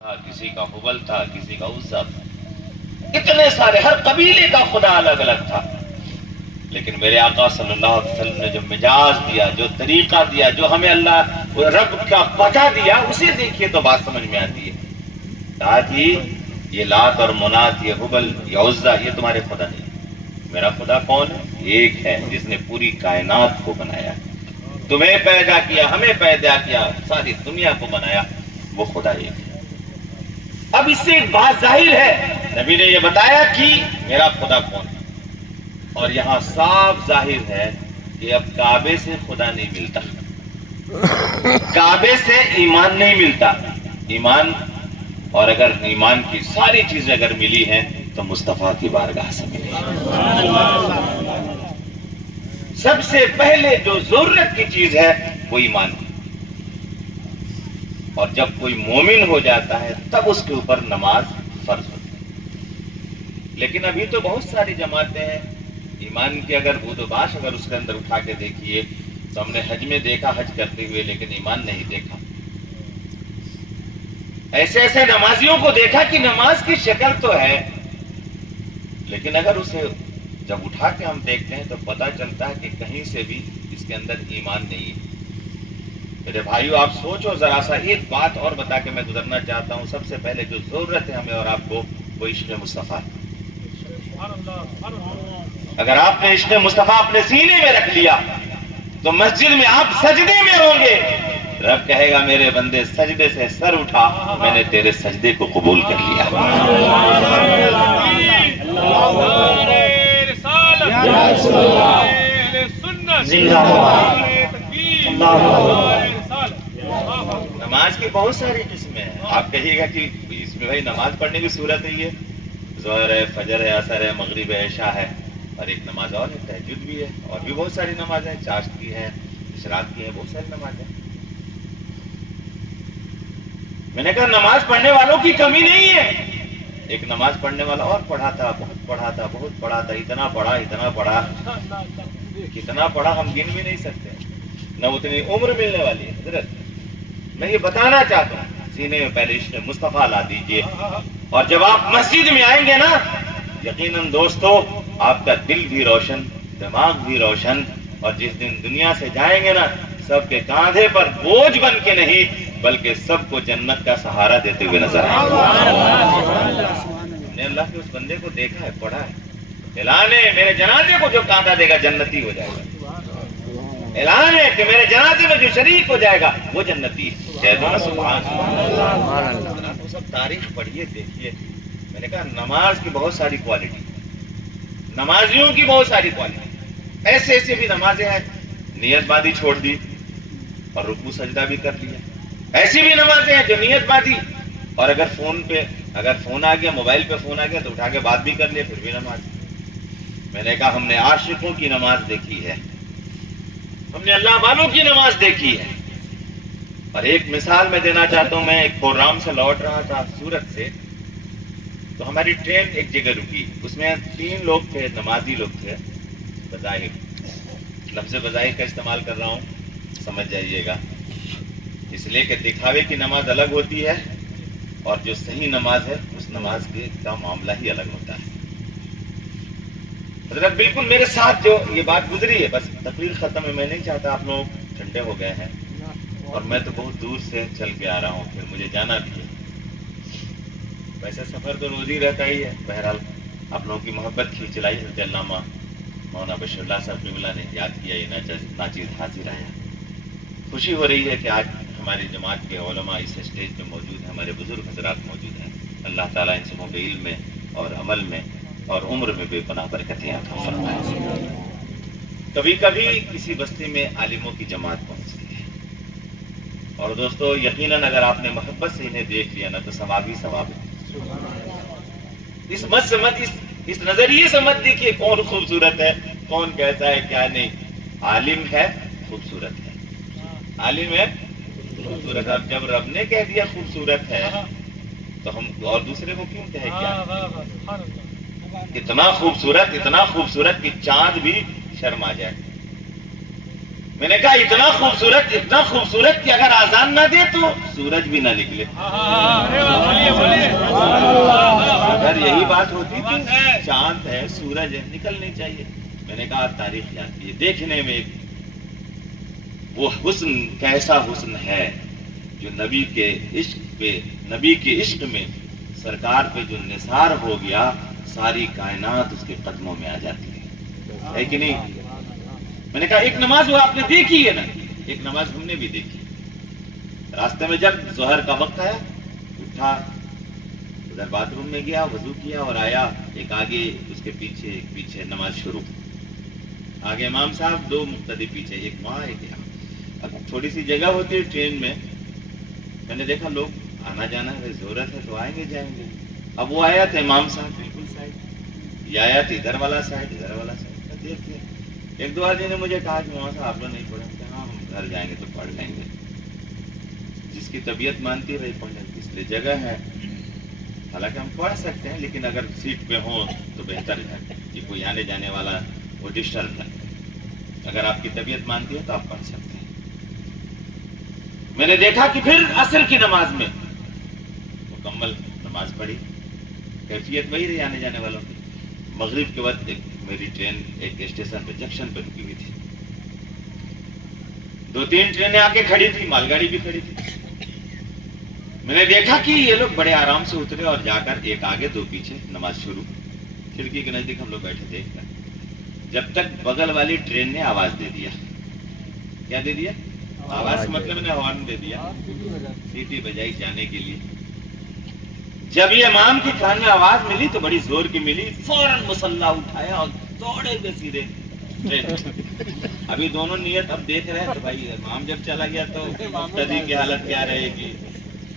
تھا، کسی کا حبل تھا، کسی کا عزا تھا، اتنے سارے، ہر قبیلے کا خدا الگ الگ تھا. لیکن میرے آقا صلی اللہ علیہ وسلم نے جو مجاز دیا، جو طریقہ دیا، جو ہمیں اللہ رب کا پتہ دیا، اسے دیکھیے تو بات سمجھ میں آتی ہے. کہا کہ یہ لات اور منات، یہ حبل، یہ عزا، یہ تمہارے خدا نہیں. میرا خدا کون ہے؟ ایک ہے جس نے پوری کائنات کو بنایا، تمہیں پیدا کیا، ہمیں پیدا کیا، ساری دنیا کو بنایا، وہ خدا ایک ہے. اب اس سے ایک بات ظاہر ہے، نبی نے یہ بتایا کہ میرا خدا کون ہے، اور یہاں صاف ظاہر ہے کہ اب کعبے سے خدا نہیں ملتا، کعبے سے ایمان نہیں ملتا. ایمان، اور اگر ایمان کی ساری چیزیں اگر ملی ہیں تو مصطفیٰ کی بارگاہ سے ملی. سب سے پہلے جو ضرورت کی چیز ہے وہ ایمان ہے، اور جب کوئی مومن ہو جاتا ہے تب اس کے اوپر نماز فرض ہوتی ہے. لیکن ابھی تو بہت ساری جماعتیں ہیں، ایمان کی اگر بود و باش اگر اس کے اندر اٹھا کے دیکھیے تو ہم نے حج میں دیکھا حج کرتے ہوئے، لیکن ایمان نہیں دیکھا. ایسے ایسے نمازیوں کو دیکھا کہ نماز کی شکل تو ہے، لیکن اگر اسے جب اٹھا کے ہم دیکھتے ہیں تو پتہ چلتا ہے کہ کہیں سے بھی اس کے اندر ایمان نہیں ہے. میرے بھائیو، آپ سوچو ذرا سا. ایک بات اور بتا کے میں گزرنا چاہتا ہوں. سب سے پہلے جو ضرورت ہے ہمیں اور آپ کو، وہ عشق مصطفیٰ. اگر آپ نے عشق مصطفیٰ اپنے سینے میں رکھ لیا تو مسجد میں آپ سجدے میں ہوں گے، رب کہے گا میرے بندے سجدے سے سر اٹھا، میں نے تیرے سجدے کو قبول کر لیا. نماز کی بہت ساری قسمیں ہیں. آپ کہیے گا کہ اس میں بھائی نماز پڑھنے کی صورت ہے، یہ ظہر ہے، فجر ہے، عصر ہے، مغرب ہے، عشاء ہے، اور ایک نماز اور ہے تہجد بھی ہے، اور بھی بہت ساری نمازیں، چاشت کی ہے، اشراق کی ہے، بہت ساری نمازیں. میں نے کہا نماز پڑھنے والوں کی کمی نہیں ہے. ایک نماز پڑھنے والا اور پڑھا تھا، بہت پڑھا تھا، بہت پڑھا تھا، اتنا پڑھا، اتنا پڑھا، کتنا پڑھا ہم گن بھی نہیں سکتے، نہ اتنی عمر ملنے والی ہے. حضرت میں یہ بتانا چاہتا ہوں، سینے میں پہلے عشق مصطفیٰ لا دیجئے، اور جب آپ مسجد میں آئیں گے نا، یقیناً دوستو آپ کا دل بھی روشن، دماغ بھی روشن، اور جس دن دنیا سے جائیں گے نا، سب کے کاندھے پر بوجھ بن کے نہیں بلکہ سب کو جنت کا سہارا دیتے ہوئے نظر آئیں گے. ہم نے اللہ کے اس بندے کو دیکھا ہے، پڑھا ہے. اعلان ہے میرے جنازے کو جو کاندھا دے گا جنتی ہو جائے گا. اعلان ہے کہ میرے جنازے میں جو شریک ہو جائے گا وہ جنتی ہے. کہہ دو نا سبحان اللہ. تو سب تاریخ پڑھیے، دیکھیے. میں نے کہا نماز کی بہت ساری کوالٹی، نمازیوں کی بہت ساری کوالٹی. ایسے ایسے بھی نمازیں ہیں نیت باندھی چھوڑ دی اور رکوع سجدہ بھی کر لیا. ایسی بھی نمازیں ہیں جو نیت باندھی اور اگر فون آ گیا، موبائل پہ فون آ گیا تو اٹھا کے بات بھی کر لیا، پھر بھی نماز. میں نے کہا ہم نے عاشقوں کی نماز دیکھی ہے، ہم نے اللہ والوں کی نماز دیکھی ہے. اور ایک مثال میں دینا چاہتا ہوں. میں ایک پروگرام سے لوٹ رہا تھا سورت سے، تو ہماری ٹرین ایک جگہ رکی. اس میں 3 لوگ تھے، نمازی لوگ تھے. بظاہر، لفظ بظاہر کا استعمال کر رہا ہوں، سمجھ جائیے گا، اس لیے کہ دکھاوے کی نماز الگ ہوتی ہے اور جو صحیح نماز ہے اس نماز کا معاملہ ہی الگ ہوتا ہے. حضرت بالکل میرے ساتھ جو یہ بات گزری ہے، بس تقریر ختم ہے، میں نہیں چاہتا آپ لوگ ٹھنڈے ہو گئے ہیں، اور میں تو بہت دور سے چل کے آ رہا ہوں، پھر مجھے جانا بھی ہے. ویسے سفر تو روز ہی رہتا ہی ہے. بہرحال آپ لوگوں کی محبت کھینچ لائی. حضرت علامہ مولانا بشیر اللہ صاحب قبلہ نے یاد کیا، یہ ناچیز حاضر آیا. خوشی ہو رہی ہے کہ آج ہماری جماعت کے علماء اس اسٹیج پہ موجود ہیں، ہمارے بزرگ حضرات موجود ہیں. اللہ تعالیٰ ان سبوں کے علم میں اور عمل میں اور عمر میں بے پناہ برکتیں عطا فرمائے. کبھی کبھی کسی بستی میں عالموں کی جماعت پہنچتی ہے، اور دوستو یقیناً اگر آپ نے محبت سے انہیں دیکھ لیا نا تو ثواب ہی ثواب ہے. اس نظریے سے مت دیکھیے کون خوبصورت ہے، کون کیسا ہے، کیا نہیں. عالم ہے خوبصورت ہے، عالم ہے خوبصورت. اب جب رب نے کہہ دیا خوبصورت ہے تو ہم اور دوسرے کو کیوں کہے کیا؟ اتنا خوبصورت کہ چاند بھی شرما جائے. میں نے کہا اتنا خوبصورت کہ اگر آزان نہ دے تو سورج بھی نہ نکلے. یہی بات ہوتی تھی، چاند ہے، سورج ہے، نکلنی چاہیے. میں نے کہا تاریخ یاد کیجیے، دیکھنے میں وہ حسن کیسا حسن ہے جو نبی کے عشق میں سرکار پہ جو نثار ہو گیا، ساری کائنات اس کے قدموں میں آ جاتی ہے کہ نہیں؟ میں نے کہا ایک نماز وہ آپ نے دیکھی ہے نا، ایک نماز ہم نے بھی دیکھی. راستے میں جب ظہر کا وقت آیا، اٹھا، ادھر باتھ روم میں گیا، وضو کیا اور آیا. ایک آگے اس کے پیچھے، ایک پیچھے، نماز شروع. آگے امام صاحب، دو مقتدی پیچھے، ایک وہاں ایک یہاں. اب تھوڑی سی جگہ ہوتی ہے ٹرین میں نے دیکھا لوگ آنا جانا ہے، ضرورت ہے تو آئیں گے جائیں گے. اب وہ آیا تھا امام صاحب بالکل سائڈ، یہ آیا تھا ادھر والا سائڈ، ادھر والا سائڈ. دیکھتے ایک دو آدمی نے مجھے کہا کہ وہاں سے آپ لوگ نہیں پڑھیں گے. ہاں ہم گھر جائیں گے تو پڑھ لیں گے، جس کی طبیعت مانتی ہے وہی پڑھنے کی، اس لیے جگہ ہے. حالانکہ ہم پڑھ سکتے ہیں لیکن اگر سیٹ پہ ہوں تو بہتر ہے کہ کوئی آنے جانے والا وہ ڈسٹرب نہ. اگر آپ کی طبیعت مانتی ہے تو آپ پڑھ سکتے ہیں. میں نے دیکھا کہ پھر عصر کی نماز میں مکمل نماز پڑھی، کیفیت وہی رہی آنے جانے والوں کی. مغرب کے وقت میری ٹرین ایک اسٹیشن پہ، جنکشن پہ رکی ہوئی تھی. دو تین ٹرینیں آ کے کھڑی تھی، مال گاڑی بھی کھڑی تھی. میں نے دیکھا کہ یہ لوگ بڑے آرام سے اترے اور جا کر ایک آگے دو پیچھے، نماز شروع. کھڑکی کے نزدیک ہم لوگ بیٹھے دیکھ کر، جب تک بغل والی ٹرین نے آواز دے دیا. کیا دے دیا؟ آواز مطلب نے ہارن دے دیا، سیٹی بجائی جانے کے لیے. جب یہ امام کی کان میں آواز ملی تو بڑی زور کی ملی، فوراً مسلح اٹھایا اور دوڑے گئے سیدھے ٹرین. ابھی دونوں نیت اب دیکھ رہے ہیں تو بھائی امام جب چلا گیا تو مقتدی کی حالت کیا رہے گی.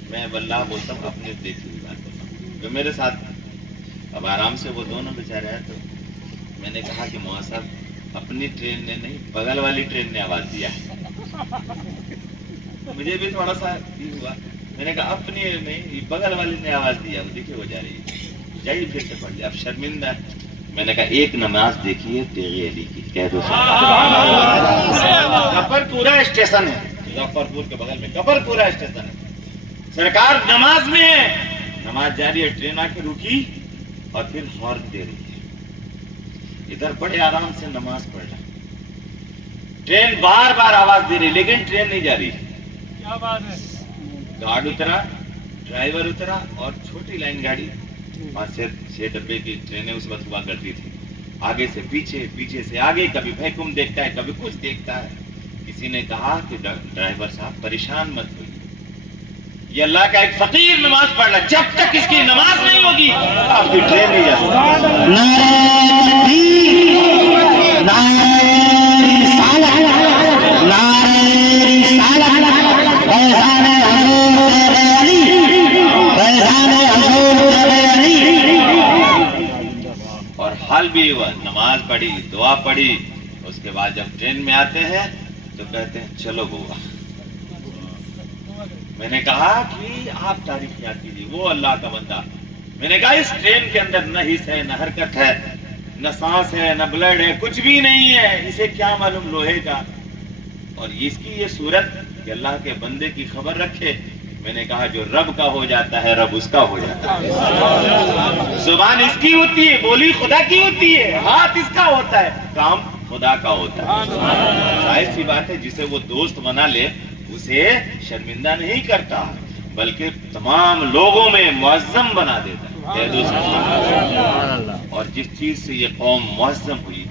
میں واللہ بولتا ہوں اپنے دیکھی ہوئی بات بولتا ہوں جو میرے ساتھ. اب آرام سے وہ دونوں بیچارے ہیں تو میں نے کہا کہ مواں صاحب اپنی ٹرین نے نہیں، بغل والی ٹرین نے آواز دیا ہے. مجھے بھی تھوڑا سا ہوا. میں نے کہا اپنی نہیں، بغل والی نے آواز دیا. وہ دیکھیے وہ جا رہی ہے، جائیے پھر سے پڑھ لیا. اب شرمندہ. میں نے کہا ایک نماز دیکھیے تیغ علی کی، کہہ دو کپر پورا اسٹیشن ہے، مظفر پور کے بغل میں کپر پورا اسٹیشن ہے. سرکار نماز میں ہے، نماز جاری ہے. ٹرین آ کے رکی اور پھر ہارن دے رہی ہے. ادھر بڑے آرام سے نماز پڑھ رہا. ٹرین بار بار آواز دے رہی لیکن ٹرین نہیں جا رہی. کیا بات ہے. گارڈ اترا، ڈرائیور اترا اور چھوٹی لائن گاڑی، 5-6 ڈبے کی ٹرینیں اس وقت ہوا کرتی تھی. آگے سے پیچھے، پیچھے سے آگے، کبھی بھیکم دیکھتا ہے کبھی کچھ دیکھتا ہے. کسی نے کہا کہ ڈرائیور صاحب پریشان مت ہوئیے، یہ اللہ کا ایک فقیر نماز پڑھ رہا ہے، جب تک اس کی نماز نہیں ہوگی آپ کی ٹرین نہیں جا اور حال بھی ہوا. نماز پڑھی، دعا پڑھی، اس کے بعد جب ٹرین میں آتے ہیں تو کہتے ہیں چلو بوا. میں نے کہا کہ آپ تعریف یاد کیجیے، وہ اللہ کا بندہ. میں نے کہا اس ٹرین کے اندر نہ حص ہے، نہ حرکت ہے، نہ سانس ہے، نہ بلڈ ہے، کچھ بھی نہیں ہے. اسے کیا معلوم لوہے کا. اور اس کی یہ صورت کہ اللہ کے بندے کی خبر رکھے. میں نے کہا جو رب کا ہو جاتا ہے رب اس کا ہو جاتا ہے. زبان اس کی ہوتی ہے، بولی خدا کی ہوتی ہے، ہاتھ اس کا ہوتا ہے، کام خدا کا ہوتا ہے. ظاہر سی بات ہے جسے وہ دوست بنا لے اسے شرمندہ نہیں کرتا بلکہ تمام لوگوں میں معظم بنا دیتا ہے. اور جس چیز سے یہ قوم معظم ہوئی،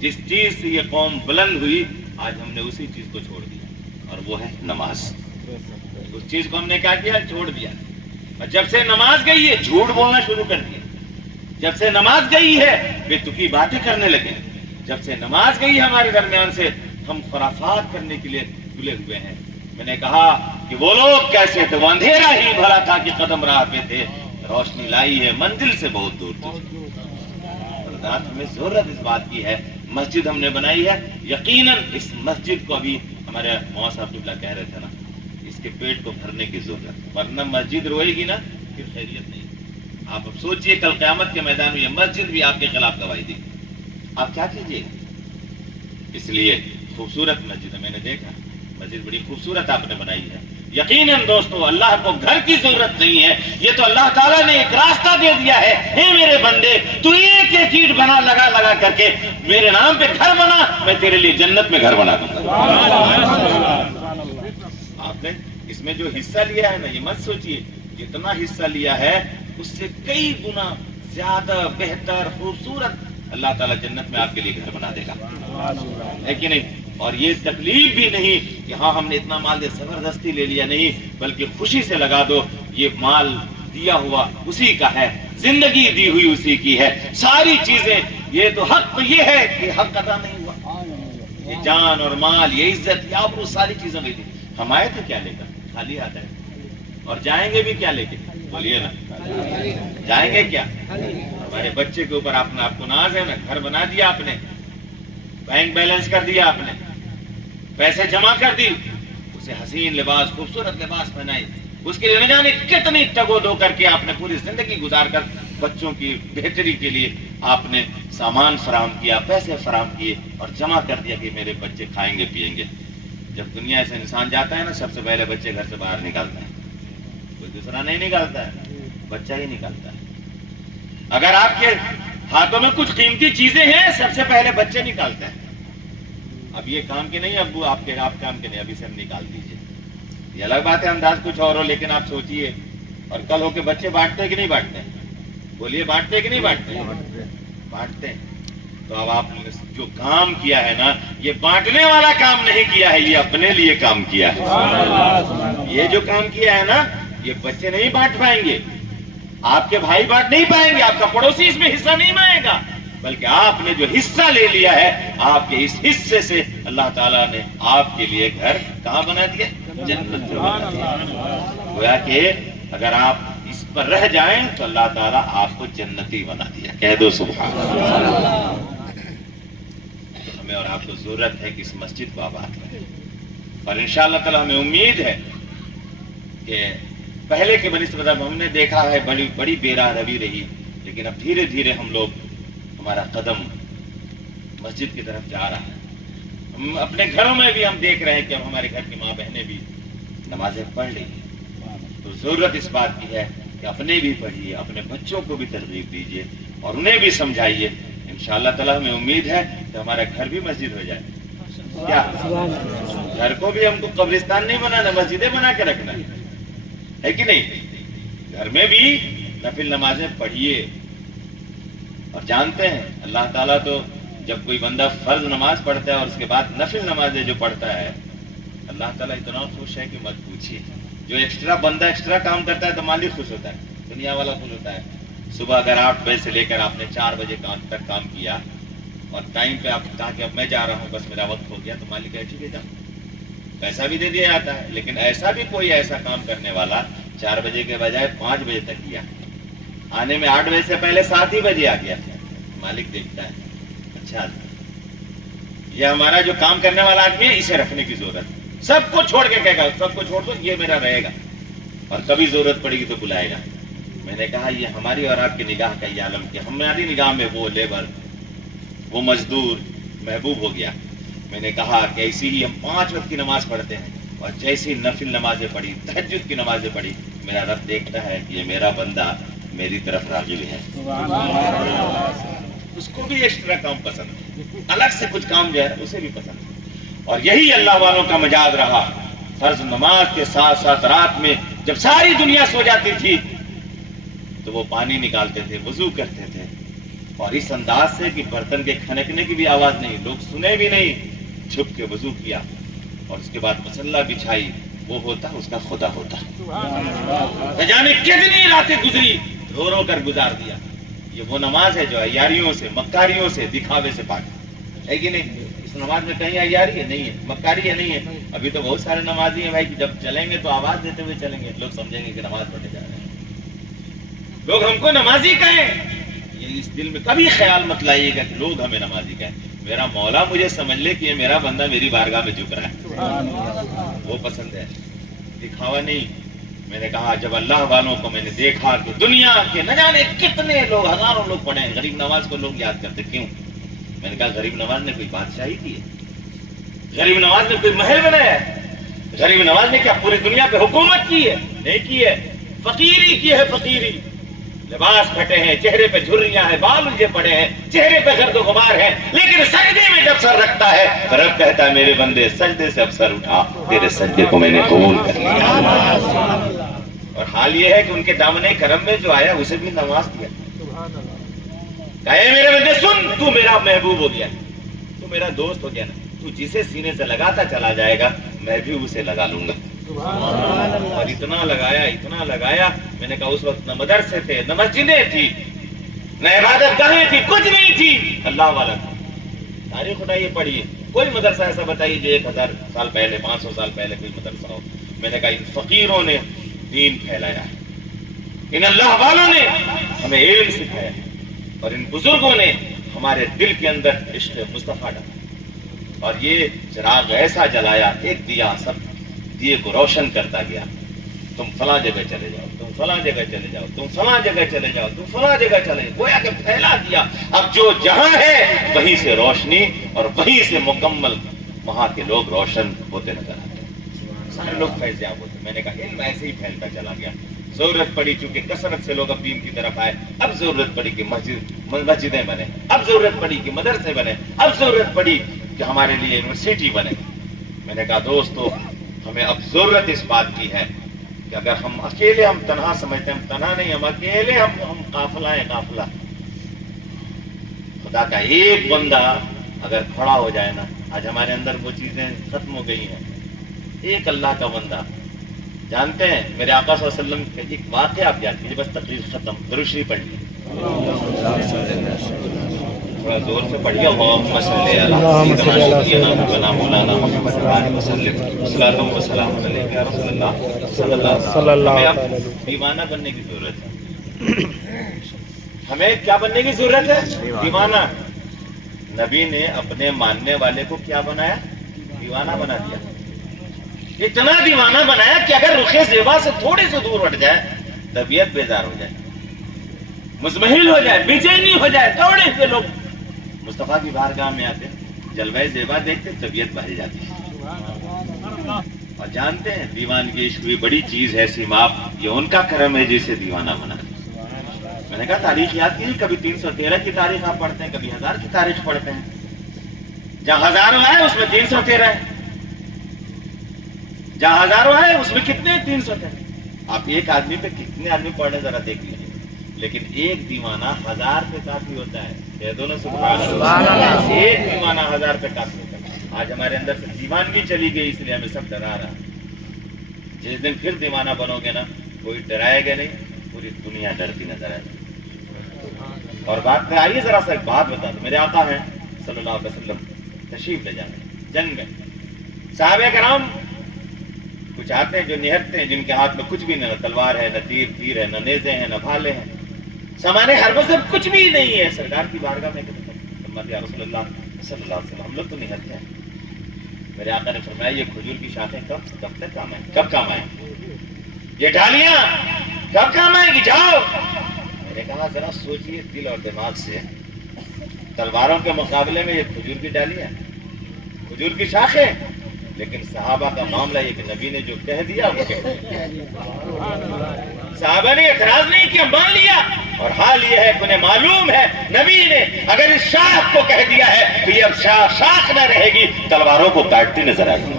جس چیز سے یہ قوم بلند ہوئی، آج ہم نے اسی چیز کو چھوڑ دیا اور وہ ہے نماز. اس چیز کو ہم نے کیا کیا؟ چھوڑ دیا. اور جب سے نماز گئی ہے جھوٹ بولنا شروع کر دیا. جب سے نماز گئی ہے بے تکی باتیں کرنے لگے. جب سے نماز گئی ہمارے درمیان سے ہم خرافات کرنے کے لیے تلے ہوئے ہیں. میں نے کہا کہ وہ لوگ کیسے تھے، وہ اندھیرا ہی بھلا تھا کہ قدم راہ پہ تھے، روشنی لائی ہے منزل سے بہت دور تھی. ہمیں ضرورت اس بات کی ہے، مسجد ہم نے بنائی ہے، یقیناً اس مسجد کو ابھی ہمارے مولانا صاحب قبلہ کہہ رہے تھے نا، اس کے پیٹ کو بھرنے کی ضرورت، ورنہ مسجد روئے گی نا پھر خیریت نہیں. آپ اب سوچئے کل قیامت کے میدان میں یہ مسجد بھی آپ کے خلاف گواہی دے گی، آپ کیا کیجئے. اس لیے خوبصورت مسجد ہے. میں نے دیکھا مسجد بڑی خوبصورت آپ نے بنائی ہے. یقیناً دوستو اللہ کو گھر کی ضرورت نہیں ہے، یہ تو اللہ تعالیٰ نے ایک راستہ دے دیا ہے، اے میرے بندے تو ایک ایک اینٹ بنا لگا کر کے میرے نام پہ گھر بنا، میں تیرے لیے جنت میں گھر بنا دوں گا۔ آپ نے اس میں جو حصہ لیا ہے نا، یہ مت سوچئے جتنا حصہ لیا ہے اس سے کئی گنا زیادہ بہتر خوبصورت اللہ تعالیٰ جنت میں آپ کے لیے گھر بنا دے گا، ہے کہ نہیں؟ اور یہ تکلیف بھی نہیں کہ ہاں ہم نے اتنا مال دے زبردستی لے لیا، نہیں، بلکہ خوشی سے لگا دو یہ مال دیا ہوا اسی کا ہے، زندگی دی ہوئی اسی کی ہے، ساری چیزیں، یہ تو حق یہ ہے کہ حق ادا نہیں ہوا، یہ جان اور مال، یہ عزت، یہ آبرو، ساری چیزیں لے دی، ہم آئے تھے کیا لے کر؟ خالی ہاتھ آئے، اور جائیں گے بھی کیا لے کے؟ بولیے نا، جائیں گے کیا؟ ہمارے بچے کے اوپر آپ کو ناز ہے نا، گھر بنا دیا آپ نے، بینک بیلنس کر دیا آپ نے، پیسے جمع کر دی، اسے حسین لباس، خوبصورت لباس پہنائی، اس کے لیے نہ جانے کتنی ٹگو دو کر کے آپ نے پوری زندگی گزار کر بچوں کی بہتری کے لیے آپ نے سامان فراہم کیا، پیسے فراہم کیے اور جمع کر دیا کہ میرے بچے کھائیں گے پیئیں گے۔ جب دنیا سے انسان جاتا ہے نا، سب سے پہلے بچے گھر سے باہر نکالتا ہے، کوئی دوسرا نہیں نکالتا ہے، بچہ ہی نکالتا ہے۔ اگر آپ کے ہاتھوں میں کچھ قیمتی چیزیں ہیں، سب سے پہلے بچے نکالتے ہیں۔ اب یہ کام کے نہیں ابو، آپ کام کے نہیں، ابھی سب نکال دیجئے۔ یہ الگ بات ہے، انداز کچھ اور ہو، لیکن آپ سوچئے اور کل ہو کے بچے بانٹتے ہیں کہ نہیں بانٹتے ہیں؟ بولیے بانٹتے ہیں کہ نہیں بانٹتے ہیں؟ بانٹتے ہیں۔ تو اب آپ نے جو کام کیا ہے نا، یہ بانٹنے والا کام نہیں کیا ہے، یہ اپنے لیے کام کیا ہے۔ یہ جو کام کیا ہے نا، یہ بچے نہیں بانٹ پائیں گے، آپ کے بھائی بانٹ نہیں پائیں گے، آپ کا پڑوسی اس میں حصہ نہیں پائے گا، بلکہ آپ نے جو حصہ لے لیا ہے، آپ کے اس حصے سے اللہ تعالیٰ نے آپ کے لیے گھر کہاں بنا دیا؟ جنت میں بنا دیا۔ گویا کہ اگر آپ اس پر رہ جائیں تو اللہ تعالیٰ آپ کو جنتی بنا دیا۔ کہہ دو سبحان اللہ۔ ہمیں اور آپ کو ضرورت ہے کہ اس مسجد کو آباد کریں، اور انشاءاللہ تعالیٰ ہمیں امید ہے کہ پہلے کے بنسبت ہم نے دیکھا ہے بڑی بے راہ روی رہی، لیکن اب دھیرے دھیرے ہم لوگ، ہمارا قدم مسجد کی طرف جا رہا ہے۔ ہم اپنے گھروں میں بھی ہم دیکھ رہے ہیں کہ اب ہمارے گھر کی ماں بہنیں بھی نمازیں پڑھ رہی ہیں، تو ضرورت اس بات کی ہے کہ اپنے بھی پڑھیے، اپنے بچوں کو بھی ترغیب دیجیے اور انہیں بھی سمجھائیے۔ انشاءاللہ تعالیٰ ہمیں امید ہے کہ ہمارا گھر بھی مسجد ہو جائے۔ کیا گھر کو بھی ہم کو قبرستان نہیں بنانا، مسجدیں بنا کے رکھنا ہے کہ نہیں؟ گھر میں بھی نفل نمازیں پڑھیے، اور جانتے ہیں اللہ تعالیٰ تو جب کوئی بندہ فرض نماز پڑھتا ہے اور اس کے بعد نفل نمازیں جو پڑھتا ہے، اللہ تعالیٰ اتنا خوش ہے کہ مت پوچھیے۔ جو بندہ ایکسٹرا کام کرتا ہے تو مالک خوش ہوتا ہے، دنیا والا خوش ہوتا ہے۔ صبح اگر 8 بجے سے لے کر آپ نے 4 بجے تک کام کیا اور ٹائم پہ آپ کہا کہ اب میں جا رہا ہوں، بس میرا وقت ہو گیا، تو مالک ہے ٹھیک ہے جاؤ، پیسہ بھی دے دیا جاتا ہے۔ لیکن ایسا بھی کوئی ایسا کام کرنے والا 4 بجے کے بجائے 5 بجے تک کیا، آنے میں 8 بجے سے پہلے 7 ہی بجے آ گیا، مالک دیکھتا ہے اچھا یہ ہمارا جو کام کرنے والا آدمی ہے، اسے رکھنے کی ضرورت ہے۔ سب کو چھوڑ کے کہے گا، سب کو چھوڑ دو، یہ میرا رہے گا، اور کبھی ضرورت پڑے گی تو بلائے گا۔ میں نے کہا یہ ہماری اور آپ کی نگاہ کا یہ عالم کہ ہماری نگاہ میں وہ لیبر، وہ مزدور محبوب ہو گیا۔ میں نے کہا کہ ایسی ہی ہم 5 وقت کی نماز پڑھتے ہیں، اور جیسی نفل نمازیں پڑھی، تہجد کی نمازیں پڑھی، میرا رب دیکھتا ہے کہ یہ میرا بندہ میری طرف راغب ہے۔ اس کو بھی ایکسٹرا کام پسند ہے، الگ سے کچھ کام جو ہے اسے بھی پسند ہے۔ اور یہی اللہ والوں کا مجاز رہا۔ فرض نماز کے ساتھ ساتھ رات میں جب ساری دنیا سو جاتی تھی تو وہ پانی نکالتے تھے، وضو کرتے تھے، اور اس انداز سے کہ برتن کے کھنکنے کی بھی آواز نہیں، لوگ سنے بھی نہیں، چھپ کے وضو کیا اور اس کے بعد مصلی بچھائی، وہ ہوتا اس کا خدا ہوتا۔ نہ جانے کتنی راتیں گزری، رو رو کر گزار دیا۔ یہ وہ نماز ہے جو عیاریوں سے، مکاریوں سے، دکھاوے سے پاک ہے کہ نہیں؟ اس نماز میں کہیں عیاری ہے نہیں ہے، مکاری ہے نہیں ہے۔ ابھی تو بہت سارے نمازی ہیں بھائی کہ جب چلیں گے تو آواز دیتے ہوئے چلیں گے، لوگ سمجھیں گے کہ نماز پڑھنے جا رہے ہیں، لوگ ہم کو نمازی کہیں۔ یہ اس دل میں کبھی خیال مت لائیے گا کہ لوگ ہمیں نمازی کہیں۔ میرا مولا مجھے سمجھ لے کہ یہ میرا بندہ میری بارگاہ میں جھک رہا ہے، وہ پسند ہے، دکھاوا نہیں۔ میں نے کہا جب اللہ والوں کو میں نے دیکھا کہ دنیا کے نہ جانے کتنے لوگ، ہزاروں لوگ پڑھے ہیں، غریب نواز کو لوگ یاد کرتے کیوں؟ میں نے کہا غریب نواز نے کوئی بادشاہی کی ہے، غریب نواز نے کوئی محل بنایا ہے، غریب نواز نے کیا پوری دنیا پہ حکومت کی ہے؟ نہیں کی ہے، فقیری کی ہے، فقیری. لباس پھٹے ہیں، چہرے پہ جھریاں ہیں، بال الجھے پڑے ہیں، چہرے پہ گرد و غبار ہے، لیکن سجدے میں جب سر رکھتا ہے تو رب کہتا ہے میرے بندے سجدے سے اب سر اٹھا، تیرے سجدے کو میں نے قبول کر لیا. اور حال یہ ہے کہ ان کے دامن کرم میں جو آیا اسے بھی نواز دیا. کہے میرے بندے سن، تو میرا محبوب ہو گیا، تو میرا دوست ہو گیا نا، تو جسے سینے سے لگاتا چلا جائے گا میں بھی اسے لگا لوں گا. اور اتنا لگایا میں نے کہا اس وقت نہ مدرسے تھے، نہ مسجدیں تھی، نہ عبادت گاہیں تھی، کچھ نہیں تھی، اللہ والا تھا. تاریخ اٹھائیے پڑھیے، کوئی مدرسہ ایسا بتائیے جو 1000 سال پہلے 500 سال پہلے کوئی مدرسہ ہو. میں نے کہا ان فقیروں نے دین پھیلایا، ان اللہ والوں نے ہمیں علم سکھایا، اور ان بزرگوں نے ہمارے دل کے اندر عشق مصطفیٰ ڈالا. اور یہ چراغ ایسا جلایا، ایک دیا سب دیے کو روشن کرتا گیا. تم فلاں جگہ چلے جاؤ، تم فلاں جگہ چلے جاؤ، تم فلاں جگہ چلے جاؤ، تم فلاں جگہ چلے، گویا کہ پھیلا دیا. اب جو جہاں ہے وہیں سے روشنی اور وہیں سے مکمل وہاں کے لوگ روشن ہوتے نظر آتے ہیں، سارے لوگ فیضیاب ہوتے. میں نے کہا علم ایسے ہی پھیلتا چلا گیا. ضرورت پڑی چونکہ کثرت سے لوگ اب دین کی طرف آئے، اب ضرورت پڑی کہ مسجدیں بنے، اب ضرورت پڑی کہ مدرسے بنے، اب ضرورت پڑی کہ ہمارے لیے یونیورسٹی بنے. میں نے کہا دوستو ہمیں اب ضرورت اس بات کی ہے کہ اگر ہم اکیلے، ہم تنہا سمجھتے ہیں، ہم تنہا نہیں، ہم اکیلے، ہم قافلہ ہیں، قافلہ. خدا کا ایک بندہ اگر کھڑا ہو جائے نا، آج ہمارے اندر وہ چیزیں ختم ہو گئی ہیں. ایک اللہ کا بندہ، جانتے ہیں میرے آقا صلی اللہ علیہ وسلم کا ایک واقعہ آپ یاد کیجیے، بس تقریر ختم. درود شریف پڑھ لیجیے، تھوڑا زور سے پڑھیے. اللہم صلی علی سیدنا مولانا مولانا محمد وعلیہ وسلم، الصلاۃ والسلام علیک یا رسول اللہ صلی اللہ علیہ وسلم. ہمیں اب دیوانہ بننے کی ضرورت ہے. ہمیں کیا بننے کی ضرورت ہے؟ دیوانہ. نبی نے اپنے ماننے والے کو کیا بنایا؟ دیوانہ بنا دیا. اتنا دیوانہ بنایا کہ اگر رخ زیبا سے تھوڑے سے دور ہٹ جائے طبیعت بیزار ہو جائے، مزمحل ہو جائے، بے چینی ہو جائے. تھوڑے سے لوگ مصطفیٰ کی بارگاہ میں آتے، جلوہ زیبا دیکھتے طبیعت بہل جاتی ہے. اور جانتے ہیں دیوانگی عشق بھی بڑی چیز ہے. سیماب یہ ان کا کرم ہے جسے دیوانہ بنا. میں نے کہا تاریخ یاد کیجیے، کبھی 313 کی تاریخ آپ پڑھتے ہیں، کبھی 1000 کی تاریخ پڑھتے ہیں. جہاں ہزاروں آئے اس میں 313 ہے، جہاں ہزاروں آئے اس میں کتنے 313. آپ ایک آدمی پہ کتنے آدمی پڑھنے ذرا دیکھ لیجیے. لیکن ایک دیوانہ 1000 پہ کافی ہوتا ہے. یہ دونوں سبحان اللہ. ایک دیوانہ 1000 پہ کافی ہوتا ہے. آج ہمارے اندر سے دیوانگی چلی گئی، اس لیے ہمیں سب ڈرا رہا. جس دن پھر دیوانہ بنو گے نا، کوئی ڈرائے گا نہیں، پوری دنیا ڈرتی نظر آئے. اور بات میں آئیے ذرا سا ایک بات بتا دوں. میرے آقا ہیں صلی اللہ علیہ وسلم تشریف لے جاتے ہیں جنگ میں. صحابہ کرام کچھ آتے ہیں جو نہرتے ہیں، جن کے ہاتھ میں کچھ بھی نہیں، نہ تلوار ہے، نہ تیر ہے، نہ نیزے ہیں، نہ بھالے ہیں، سامان حرب سے کچھ بھی نہیں ہے. سرکار کی بارگاہ میں یا رسول اللہ صلی اللہ علیہ وسلم ہم لوگ تو نہرتے ہیں. میرے آقا نے فرمایا یہ کھجور کی شاخیں کب تک کام آئیں، کب کام آئیں، یہ ڈالیاں کب کام آئیں گی، جاؤ. میں نے کہا ذرا سوچئے دل اور دماغ سے، تلواروں کے مقابلے میں یہ کھجور کی ڈالیاں، کھجور کی شاخیں. لیکن صحابہ کا معاملہ یہ کہ نبی نے جو کہہ دیا وہ کہہ دیا. صحابہ نے اعتراض نہیں کیا، مان لیا. اور حال یہ ہے کہ انہیں معلوم ہے نبی نے اگر اس شاخ کو کہہ دیا ہے تو یہ اب شاخ نہ رہے گی، تلواروں کو کاٹتی نظر آئے گی.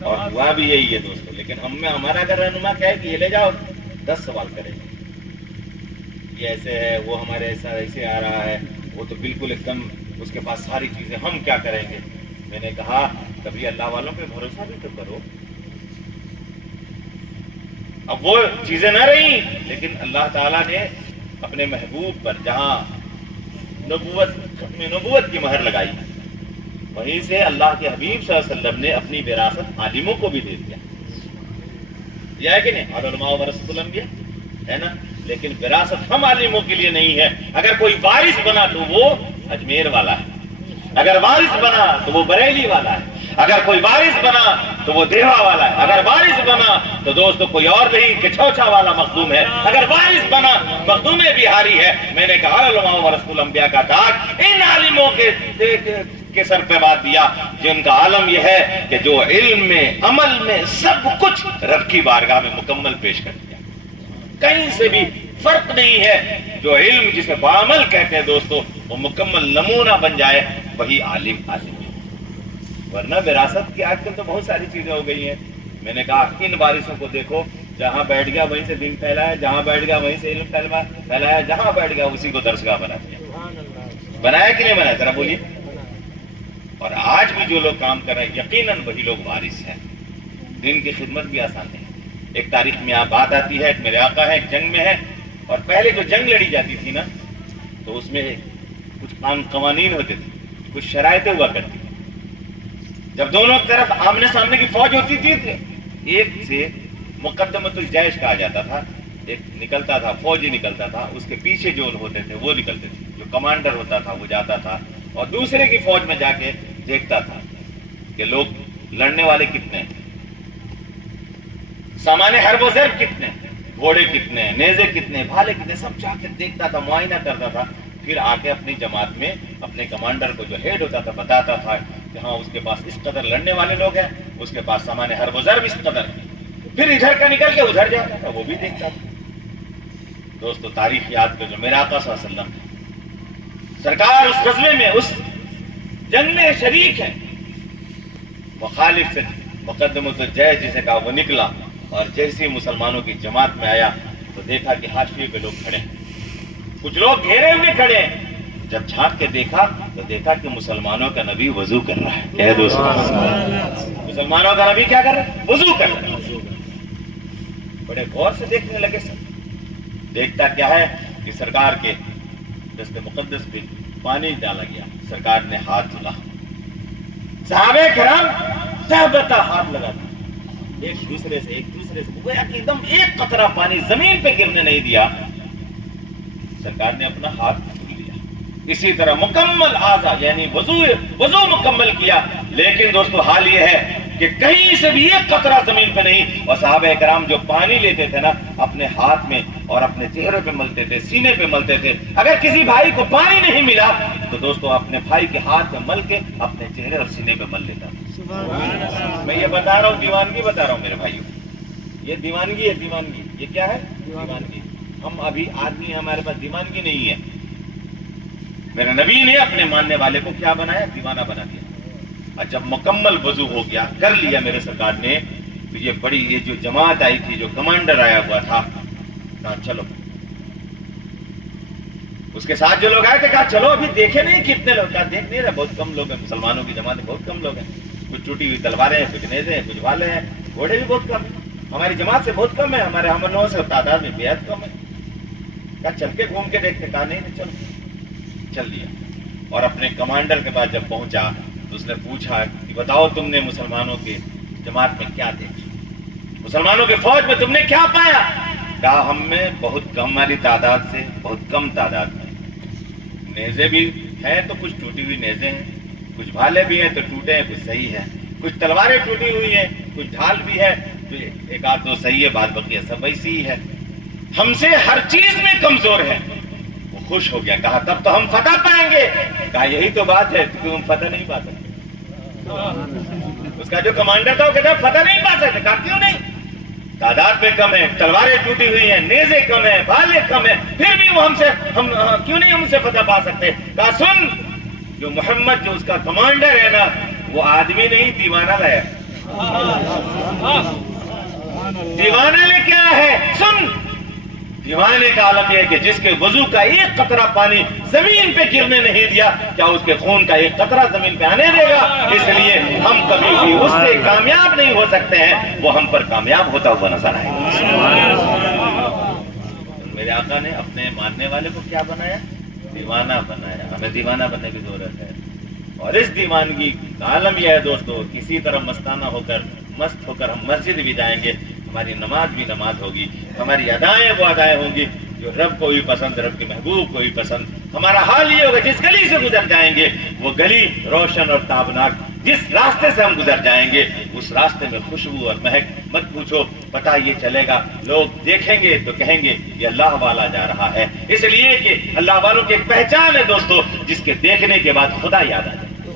اور ہوا بھی یہی ہے دوستو. لیکن ہمارا اگر رہنما کہے کہ یہ لے جاؤ، 10 سوال کریں گے. یہ ایسے ہے، وہ ہمارے ایسا ایسے آ رہا ہے، وہ تو بالکل ایک دم اس کے پاس ساری چیزیں، ہم کیا کریں گے. میں نے کہا کبھی اللہ والوں پہ بھروسہ بھی تو کرو. اب وہ چیزیں نہ رہی، لیکن اللہ تعالیٰ نے اپنے محبوب پر جہاں نبوت کی مہر لگائی، وہیں سے اللہ کے حبیب صلی اللہ علیہ وسلم نے اپنی وراثت عالموں کو بھی دے دیا. یہ ہے کہ نہیں؟ علماء ورثۃ الانبیاء ہے نا. لیکن وراثت ہم عالموں کے لیے نہیں ہے. اگر کوئی وارث بنا تو وہ اجمیر والا ہے، اگر وارث بنا تو وہ بریلی والا ہے، اگر کوئی وارث بنا تو وہ دیوا والا ہے، اگر وارث بنا تو دوستو کوئی اور نہیں کہ چھوچا والا مخدوم ہے، اگر وارث بنا مخدوم بہاری ہے. میں نے کہا علماء ورثۃ الانبیاء کا تاج ان عالموں کے کے سر پہ بات دیا جن کا عالم یہ ہے کہ جو علم میں عمل میں سب کچھ رب کی بارگاہ میں مکمل پیش کر دیا، کہیں سے بھی فرق نہیں ہے۔ جو علم جسے بعمل کہتے ہیں دوستو، وہ مکمل نمونہ بن جائے، وہی عالم ہے۔ ورنہ وراثت کی آج کل تو بہت ساری چیزیں ہو گئی ہیں۔ میں نے کہا ان وارثوں کو دیکھو، جہاں بیٹھ گیا وہیں سے دین پھیلایا، جہاں بیٹھ گیا وہیں سے علم پھیلایا، جہاں بیٹھ گیا اسی کو درسگاہ بنا دیا۔ بنایا کہ نہیں بنایا؟ ذرا بولیے۔ اور آج بھی جو لوگ کام کر رہے ہیں یقیناً وہی لوگ وارث ہیں۔ دین کی خدمت بھی آسان نہیں۔ ایک تاریخ میں بات آتی ہے، میرے آقا ہے ایک جنگ میں ہے، اور پہلے جو جنگ لڑی جاتی تھی نا، تو اس میں کچھ قوانین ہوتے تھے، کچھ شرائطیں ہوا کرتی تھی۔ جب دونوں طرف آمنے سامنے کی فوج ہوتی تھی، ایک سے مقدمۃ الجیش کہا جاتا تھا، ایک نکلتا تھا، فوجی نکلتا تھا، اس کے پیچھے جو ہوتے تھے وہ نکلتے تھے، جو کمانڈر ہوتا تھا وہ جاتا تھا اور دوسرے کی فوج میں جا کے دیکھتا تھا کہ لوگ لڑنے والے کتنے ہیں، سامان حرب و ضرب کتنے ہیں، گھوڑے کتنے ہیں، نیزے کتنے ہیں، بھالے کتنے، سب جا کے دیکھتا تھا، معائنہ کرتا تھا، پھر آ کے اپنی جماعت میں اپنے کمانڈر کو جو ہیڈ ہوتا تھا بتاتا تھا کہ ہاں اس کے پاس اس قدر لڑنے والے لوگ ہیں، اس کے پاس سامان حرب و ضرب اس قدر ہے، پھر ادھر کا نکل کے ادھر جاتا تھا، وہ بھی دیکھتا تھا۔ دوستو تاریخ یاد کر، جو میرا آقا صلی اللہ علیہ وسلم سرکار اس غزوے میں اس جنگ میں شریک ہے، مخالف سے مقدمۃ الجیش جسے کہا وہ نکلا، اور جیسے ہی مسلمانوں کی جماعت میں آیا تو دیکھا کہ حاشیے پہ لوگ کھڑے ہیں، کچھ لوگ گھیرے ہوئے کھڑے ہیں۔ جب جھانک کے دیکھا تو دیکھا کہ مسلمانوں کا نبی وضو کر رہا ہے۔ اے دوستو، مسلمانوں کا نبی کیا کر رہا ہے؟ وضو کر رہا ہے۔ بڑے غور سے دیکھنے لگے سب۔ دیکھتا کیا ہے کہ سرکار کے دست مقدس پہ پانی ڈالا گیا، سرکار نے ہاتھ دھلا، صحابہ کرام تہبتا ہاتھ لگاتا، ایک دوسرے سے گویا کہ ایک دم ایک قطرہ پانی زمین پہ گرنے نہیں دیا۔ سرکار نے اپنا ہاتھ دھل لیا، اسی طرح مکمل اعضاء یعنی وضو مکمل کیا، لیکن دوستو حال یہ ہے کہ کہیں سے بھی ایک قطرہ زمین پہ نہیں۔ اور صحابہ کرام جو پانی لیتے تھے نا، اپنے ہاتھ میں اور اپنے چہرے پہ ملتے تھے، سینے پہ ملتے تھے۔ اگر کسی بھائی کو پانی نہیں ملا تو دوستو اپنے بھائی کے ہاتھ میں مل کے اپنے چہرے اور سینے پہ مل لیتا تھا۔ میں یہ بتا رہا ہوں، دیوانگی بتا رہا ہوں میرے بھائیوں، یہ دیوانگی ہے، دیوانگی۔ یہ کیا ہے؟ دیوانگی۔ ہم ابھی آدمی، ہمارے پاس دیوانگی نہیں ہے۔ میرے نبی نے اپنے ماننے والے کو کیا بنایا؟ دیوانہ بنا دیا۔ اور جب مکمل وضو ہو گیا، کر لیا میرے سرکار نے، تو یہ جو جماعت آئی تھی، جو کمانڈر آیا ہوا تھا، کہا چلو، اس کے ساتھ جو لوگ آئے تھے کہا چلو ابھی دیکھے نہیں کتنے لوگ، کہا دیکھ نہیں رہے، بہت کم لوگ ہیں، مسلمانوں کی جماعت بہت کم لوگ ہیں، کچھ ٹوٹی ہوئی تلواریں ہیں، کچھ نیزے ہیں، کچھ بھالے ہیں، گھوڑے بھی بہت کم ہیں، ہماری جماعت سے بہت کم ہے، ہمارے ہم لوگوں سے تعداد میں بے حد کم ہے۔ کہا چل کے گھوم کے دیکھتے، کہا نہیں چلو، چل دیا۔ اور اپنے کمانڈر کے پاس جب پہنچا تو اس نے پوچھا کہ بتاؤ تم نے مسلمانوں کے جماعت میں کیا دیکھا، مسلمانوں کے فوج میں تم نے کیا پایا؟ کہا ہم میں بہت کم، ہماری تعداد سے بہت کم تعداد میں نیزے بھی ہیں تو کچھ ٹوٹی ہوئی نیزے ہیں، کچھ بھالے بھی ہیں تو ٹوٹے ہیں، کچھ صحیح ہے، کچھ تلواریں ٹوٹی ہوئی ہیں، کچھ ڈھال بھی ہے، ایک آدھ دو صحیح ہے، بعد بقیہ سب ویسی ہی ہے، ہم سے ہر چیز میں کمزور ہے۔ وہ خوش ہو گیا، کہا تب تو ہم فتح پائیں گے۔ کہا یہی تو بات ہے کہ تم فتح نہیں پا سکتے۔ اس کا جو کمانڈر تھا وہ کہتا فتح نہیں پا سکتے۔ کہا کیوں نہیں؟ تعداد میں کم ہے، تلواریں ٹوٹی ہوئی ہیں، نیزے کم ہیں، بھالے کم ہیں، پھر بھی وہ کیوں نہیں ہم سے فتح پا سکتے؟ کہا سن، جو محمد جو اس کا کمانڈر ہے نا، وہ آدمی نہیں، دیوانہ ہے۔ دیوانہ نے کیا ہے؟ سن، دیوانے کا عالم یہ ہے کہ جس کے وضو کا ایک قطرہ پانی زمین پہ گرنے نہیں دیا، کیا اس کے خون کا ایک قطرہ زمین پہ آنے دے گا؟ اس لیے ہم کبھی بھی اس سے کامیاب نہیں ہو سکتے ہیں، وہ ہم پر کامیاب ہوتا ہوا نظر آئے۔ میرے آقا نے اپنے ماننے والے کو کیا بنایا؟ دیوانہ بنایا۔ ہمیں دیوانہ بننے کی ضرورت ہے، اور اس دیوانگی کا عالم یہ ہے دوستو، کسی طرح مست ہو کر ہم مسجد بھی جائیں گے، ہماری نماز بھی نماز ہوگی، ہماری ادائیں وہ ادائیں ہوں گی جو رب کو بھی پسند، رب کے محبوب کو بھی پسند۔ ہمارا حال یہ ہوگا جس گلی سے گزر جائیں گے وہ گلی روشن اور تابناک، جس راستے سے ہم گزر جائیں گے اس راستے میں خوشبو اور مہک مت پوچھو، پتہ یہ چلے گا، لوگ دیکھیں گے تو کہیں گے یہ اللہ والا جا رہا ہے، اس لیے کہ اللہ والوں کی ایک پہچان ہے دوستو، جس کے دیکھنے کے بعد خدا یاد آ جائے۔